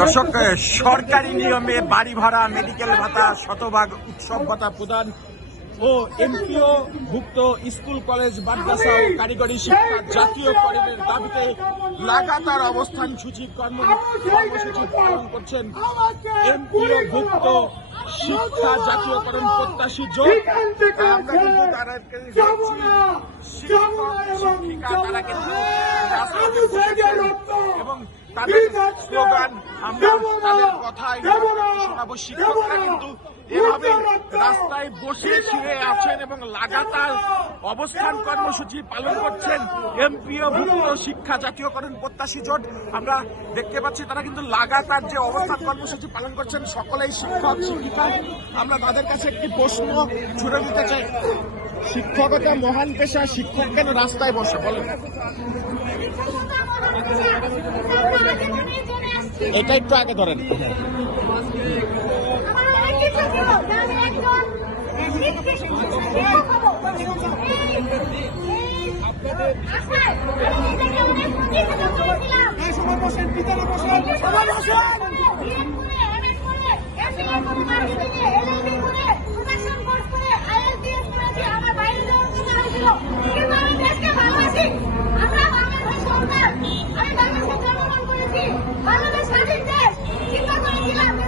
দর্শক, সরকারি নিয়মে বাড়ি ভাড়া, মেডিকেল ভাতা, শতভাগ উৎসব ভাতা প্রদান ও এমপিও ভুক্ত স্কুল, কলেজ, মাদ্রাসা ও কারিগরি শিক্ষা জাতীয়করণের দাবিতে লাগাতার অবস্থান সূচি কর্মসূচি পালন করছেন এমপিও ভুক্ত শিক্ষা জাতীয়করণ প্রত্যাশী জোট। আমরা কিন্তু তাদেরকে শিক্ষিকা তারা কিন্তু রাস্তাতে বসেছেন এবং তাদের স্লোগান, আমরা তাদের কথায় শোনাবো। শিক্ষকরা কিন্তু এভাবে রাস্তায় বসে ছিঁড়ে আছেন এবং লাগাতার অবস্থান কর্মসূচি পালন করছেন এমপিও ভুক্ত শিক্ষা জাতীয়করণ প্রত্যাশী জোট। আমরা দেখতে পাচ্ছি তারা কিন্তু লাগাতার যে অবস্থান কর্মসূচি পালন করছেন, সকলেই শিক্ষক শিক্ষিকা। আমরা তাদের কাছে একটি প্রশ্ন ছুড়ে দিতে চাই, শিক্ষকতা মহান পেশা, শিক্ষক কেন রাস্তায় বসে বলেন? এটা একটু আগে ধরেন।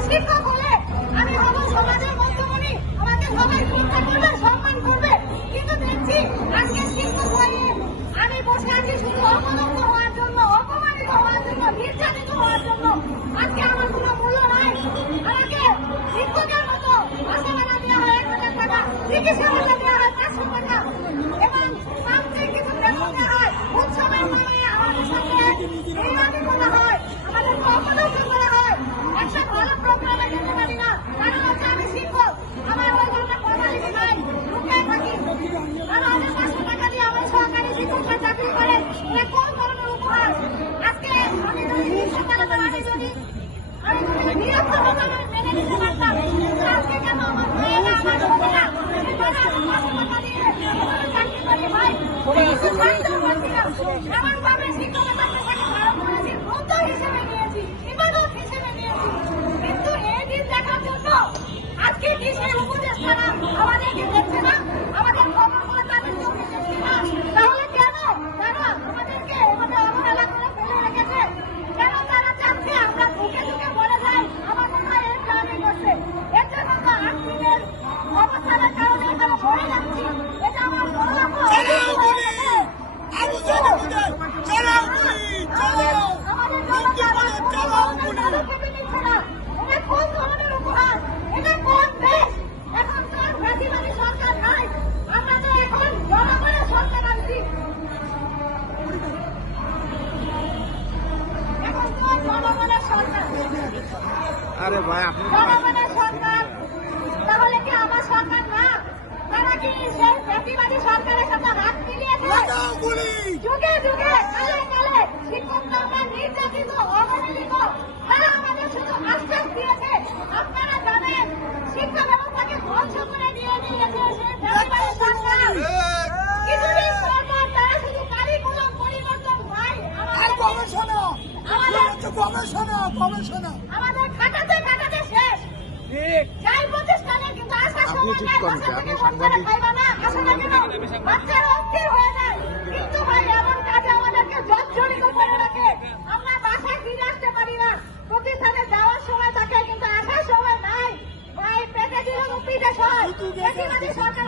শিক্ষক হলে আমি হব সমাজের মধ্যমণি, আমাকে সবাই শ্রদ্ধা করবে, সম্মান করবে। কিন্তু দেখছি আজকে শিক্ষক হয়ে আমি বসে আছি শুধু অপদস্থ হওয়ার জন্য, অপমানিত হওয়ার জন্য, নির্যাতিত হওয়ার জন্য। আজকে আমার কোনো মূল্য নাই। আমাকে শিক্ষকের মতো বাসা ভাড়া দেওয়া হয় 1,000 টাকা, চিকিৎসা ভাড়া দেওয়া হয় 500 টাকা এবং সামথিং কিছু বেতন দেওয়া হয়। উৎসবের নামে আমাদের সাথে বেইমানি করা হয়, আমাদেরকে অপদস্থ করা হয়। একটা ভালো প্রোগ্রামে যেতে পারি না, কারণ হচ্ছে আমি শিক্ষক। আমার ওই ধরনের ফর্মালিটি নাই, লুকিয়ে থাকি। আর আমাদের 500 টাকা দিয়ে আমার সরকারি শিক্ষকরা চাকরি করে, এটা কোন ধরনের উপহার? আজকে আমি যদি রিক্সা চালাতাম, আমি যদি নিরক্ষরতা মেনে নিতে পারতাম, আজকে কেন আমার মেয়েরা, আমার ছেলেরা এমন ভাবে শিক্ষকতা পেশাকে ভালো করেছি, বন্ধ হিসেবে নিয়েছি, ইবাদত হিসেবে নিয়েছি। কিন্তু এই দিন দেখার জন্য আজকে দেশের উপদেষ্টারা আমাদেরকে দেখছে না, আমাদের খবর করে তাদের চোখে দেখছে না। তাহলে কেন তারা আমাদেরকে এভাবে অবহেলা করে ফেলে রেখেছে? কেন তারা চাচ্ছে আমরা ঢুকে ঢুকে মরে যাই? আমার মনে হয় এর প্ল্যানিং করছে। এর জন্য তো 8 দিনের অবস্থানের কারণে এখানে মরে যাচ্ছি। এটা আমার বড় লক্ষ্য। কোন ধরনের উপহার? এটা কোন দেশ? এখন তো আর ফ্যাসিবাদী সরকার নাই, আমরা তো এখন জনগণের সরকার আছি। এখন তো জনগণের সরকার। আরে ভাই, আপনি জনগণের সরকার, তাহলে কি আমার সরকার না? তারা কি সেই ফ্যাসিবাদী সরকারের সাথে হাত মিলিয়েছে? যুগে যুগে কালে কালে শিক্ষকরা নির্যাতিত, অবহেলিত। তারা আমাদের শুধু আশ্বাস দিয়েছে। আপনারা জানেন শিক্ষা ব্যবস্থাকে ধ্বংস করে দিয়ে দিয়েছে সেই ফ্যাসিবাদী সরকার। কিছুদিন সরকার তারা শুধু কারিকুলাম পরিবর্তন হয়, আমাদের খাটাতে খাটাতে শেষ। যাই প্রতিষ্ঠানে কিন্তু আসার সময় খাইবা না, আসে না কেন? বাচ্চারা অস্থির হয়ে যায়। কিন্তু ভাই এমন কাজে আমাদেরকে জর্জরিত করে রাখে, আমরা বাসায় ফিরে আসতে পারি না। প্রতিষ্ঠানে যাওয়ার সময় থাকে কিন্তু আসার সময় নাই। ভাই পেটে দিলে রুপি দেশ হয়, বেশিরভাগই সরকার